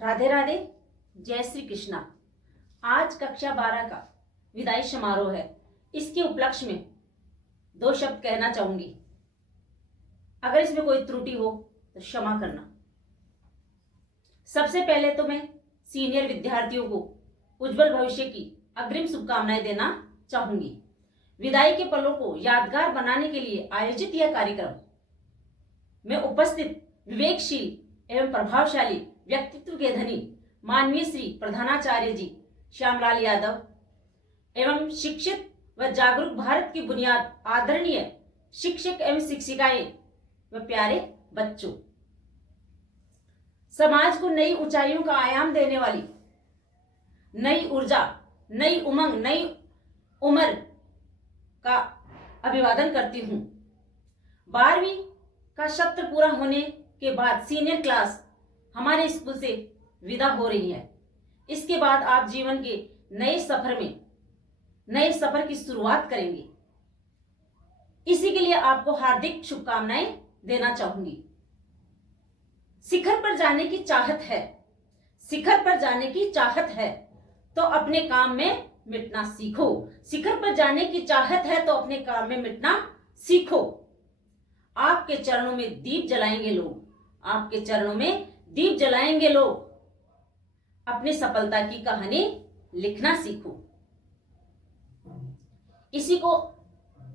राधे राधे, जय श्री कृष्णा। आज कक्षा 12 का विदाई समारोह है। इसके उपलक्ष्य में 2 शब्द कहना चाहूंगी। अगर इसमें कोई त्रुटि हो तो क्षमा करना। सबसे पहले तो मैं सीनियर विद्यार्थियों को उज्जवल भविष्य की अग्रिम शुभकामनाएं देना चाहूंगी। विदाई के पलों को यादगार बनाने के लिए आयोजित यह कार्यक्रम में उपस्थित विवेकशील एवं प्रभावशाली व्यक्तित्व के धनी माननीय श्री प्रधानाचार्य जी श्यामलाल यादव एवं शिक्षित व जागरूक भारत की बुनियाद आदरणीय शिक्षक एवं शिक्षिकाएं व प्यारे बच्चों, समाज को नई ऊंचाइयों का आयाम देने वाली नई ऊर्जा, नई उमंग, नई उम्र का अभिवादन करती हूं। 12वीं का सत्र पूरा होने के बाद सीनियर क्लास हमारे स्कूल से विदा हो रही है। इसके बाद आप जीवन के नए सफर की शुरुआत करेंगे। इसी के लिए आपको हार्दिक शुभकामनाएं देना चाहूंगी। शिखर पर जाने की चाहत है, शिखर पर जाने की चाहत है तो अपने काम में मिटना सीखो। शिखर पर जाने की चाहत है तो अपने काम में मिटना सीखो। आपके चरणों में दीप जलाएंगे लोग, आपके चरणों में दीप जलाएंगे लोग। अपनी सफलता की कहानी लिखना सीखो। इसी को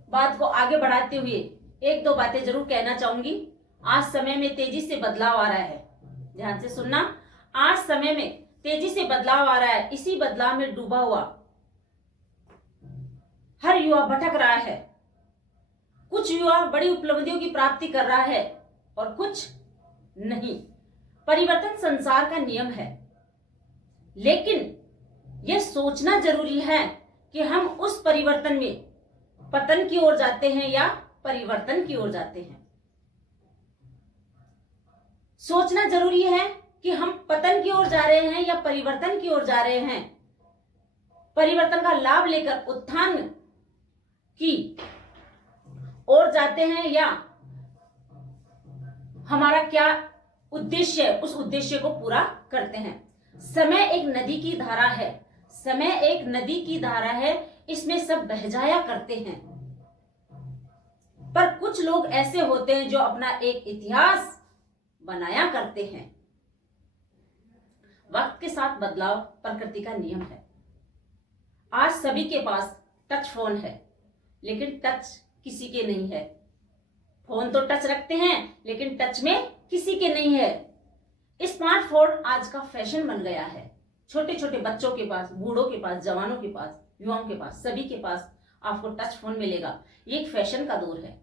बात को आगे बढ़ाते हुए 1-2 बातें जरूर कहना चाहूंगी। आज समय में तेजी से बदलाव आ रहा है, ध्यान से सुनना। आज समय में तेजी से बदलाव आ रहा है। इसी बदलाव में डूबा हुआ हर युवा भटक रहा है। कुछ युवा बड़ी उपलब्धियों की प्राप्ति कर रहा है और कुछ नहीं। परिवर्तन संसार का नियम है, लेकिन यह सोचना जरूरी है कि हम उस परिवर्तन में पतन की ओर जाते हैं या परिवर्तन की ओर जाते हैं। सोचना जरूरी है कि हम पतन की ओर जा रहे हैं या परिवर्तन की ओर जा रहे हैं। परिवर्तन का लाभ लेकर उत्थान की ओर जाते हैं या हमारा क्या उद्देश्य है, उस उद्देश्य को पूरा करते हैं। समय एक नदी की धारा है, समय एक नदी की धारा है, इसमें सब बह जाया करते हैं। पर कुछ लोग ऐसे होते हैं जो अपना एक इतिहास बनाया करते हैं। वक्त के साथ बदलाव प्रकृति का नियम है। आज सभी के पास टच फोन है, लेकिन टच किसी के नहीं है। फोन तो टच रखते हैं, लेकिन टच में किसी के नहीं है। स्मार्टफोन आज का फैशन बन गया है। छोटे छोटे बच्चों के पास, बूढ़ों के पास, जवानों के पास, युवाओं के पास, सभी के पास आपको टच फोन मिलेगा। ये एक फैशन का दौर है।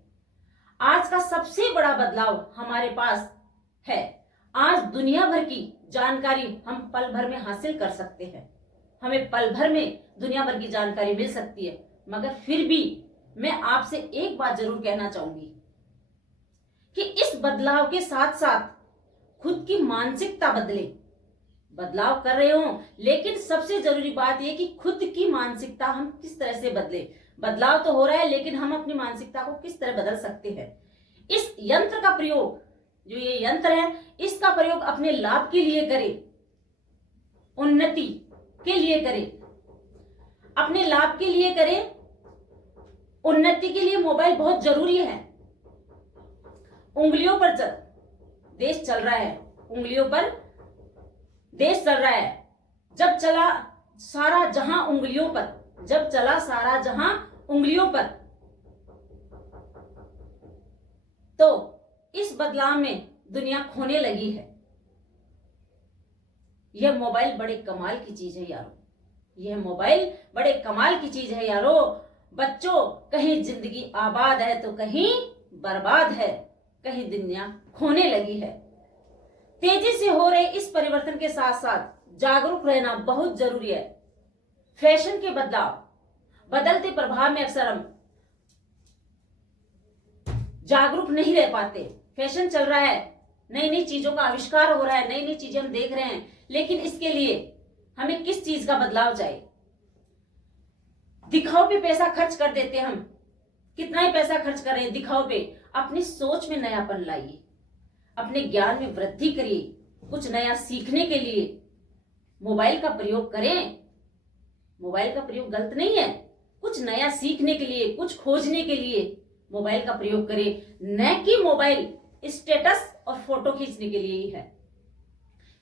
आज का सबसे बड़ा बदलाव हमारे पास है। आज दुनिया भर की जानकारी हम पल भर में हासिल कर सकते हैं। हमें पल भर में दुनिया भर की जानकारी मिल सकती है। मगर फिर भी मैं आपसे एक बात जरूर कहना चाहूंगी कि इस बदलाव के साथ साथ खुद की मानसिकता बदले। बदलाव कर रहे हो, लेकिन सबसे जरूरी बात यह कि खुद की मानसिकता हम किस तरह से बदले। बदलाव तो हो रहा है, लेकिन हम अपनी मानसिकता को किस तरह बदल सकते हैं। इस यंत्र का प्रयोग, जो ये यंत्र है, इसका प्रयोग अपने लाभ के लिए करें, उन्नति के लिए करें, अपने लाभ के लिए करें। उन्नति के लिए मोबाइल बहुत जरूरी है। उंगलियों पर देश चल रहा है, उंगलियों पर देश चल रहा है। जब चला सारा जहां उंगलियों पर, जब चला सारा जहां उंगलियों पर, तो इस बदलाव में दुनिया खोने लगी है। यह मोबाइल बड़े कमाल की चीज है यारो, यह मोबाइल बड़े कमाल की चीज है यारो। बच्चों, कहीं जिंदगी आबाद है तो कहीं बर्बाद है, कहीं दुनिया खोने लगी है। तेजी से हो रहे इस परिवर्तन के साथ साथ जागरूक रहना बहुत जरूरी है। फैशन के बदलाव, बदलते प्रभाव में अक्सर हम जागरूक नहीं रह पाते। फैशन चल रहा है, नई नई चीजों का आविष्कार हो रहा है, नई नई चीजें हम देख रहे हैं, लेकिन इसके लिए हमें किस चीज का बदलाव चाहिए। दिखाओ पे पैसा खर्च कर देते हम, कितना ही पैसा खर्च कर रहे हैं दिखाओ पे। अपनी सोच में नयापन लाइए, अपने ज्ञान में वृद्धि करिए, कुछ नया सीखने के लिए मोबाइल का प्रयोग करें। मोबाइल का प्रयोग गलत नहीं है। कुछ नया सीखने के लिए, कुछ खोजने के लिए मोबाइल का प्रयोग करें, न कि मोबाइल स्टेटस और फोटो खींचने के लिए ही है।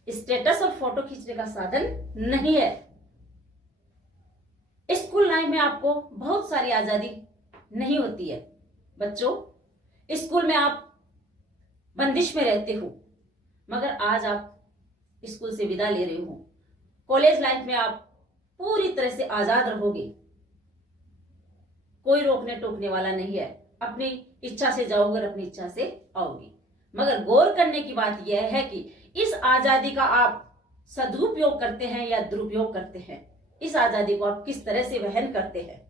स्टेटस और फोटो खींचने का साधन नहीं है। स्कूल लाइफ में आपको बहुत सारी आजादी नहीं होती है। बच्चों, स्कूल में आप बंदिश में रहते हो, मगर आज आप स्कूल से विदा ले रहे हो। कॉलेज लाइफ में आप पूरी तरह से आजाद रहोगे। कोई रोकने टोकने वाला नहीं है। अपनी इच्छा से जाओगे और अपनी इच्छा से आओगे। मगर गौर करने की बात यह है कि इस आजादी का आप सदुपयोग करते हैं या दुरुपयोग करते हैं। इस आजादी को आप किस तरह से वहन करते हैं।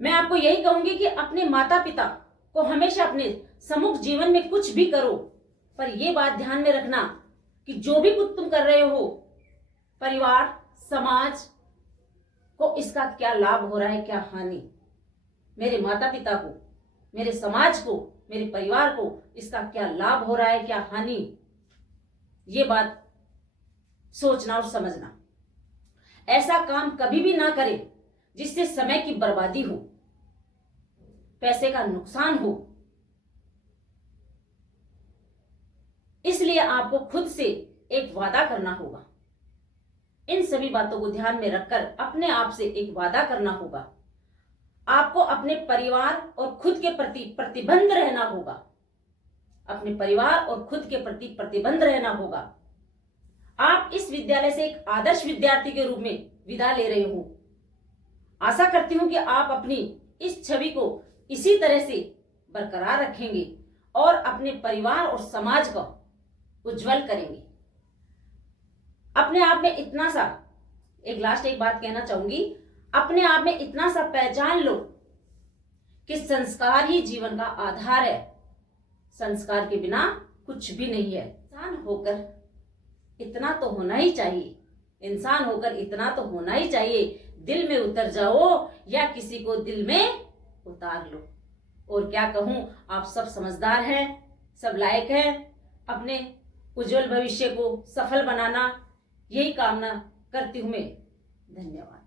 मैं आपको यही कहूंगी कि अपने माता पिता को हमेशा अपने सम्मुख जीवन में कुछ भी करो, पर यह बात ध्यान में रखना कि जो भी कुछ तुम कर रहे हो, परिवार, समाज को इसका क्या लाभ हो रहा है, क्या हानि। मेरे माता पिता को, मेरे समाज को, मेरे परिवार को इसका क्या लाभ हो रहा है, क्या हानि, ये बात सोचना और समझना। ऐसा काम कभी भी ना करें जिससे समय की बर्बादी हो, पैसे का नुकसान हो। इसलिए आपको खुद से एक वादा करना होगा। इन सभी बातों को ध्यान में रखकर अपने आप से एक वादा करना होगा। आपको अपने परिवार और खुद के प्रति प्रतिबद्ध रहना होगा। अपने परिवार और खुद के प्रति प्रतिबद्ध रहना होगा। आप इस विद्यालय से एक आदर्श विद्यार्थी के रूप में विदा ले रहे हो। आशा करती हूं कि आप अपनी इस छवि को इसी तरह से बरकरार रखेंगे और अपने परिवार और समाज को उज्जवल करेंगे। अपने आप में इतना सा, एक बात कहना चाहूंगी, अपने आप में इतना सा पहचान लो कि संस्कार ही जीवन का आधार है। संस्कार के बिना कुछ भी नहीं है। इंसान होकर इतना तो होना ही चाहिए। इंसान होकर इतना तो होना ही चाहिए। दिल में उतर जाओ या किसी को दिल में उतार लो। और क्या कहूं, आप सब समझदार हैं, सब लायक हैं। अपने उज्जवल भविष्य को सफल बनाना, यही कामना करती हूं मैं। धन्यवाद।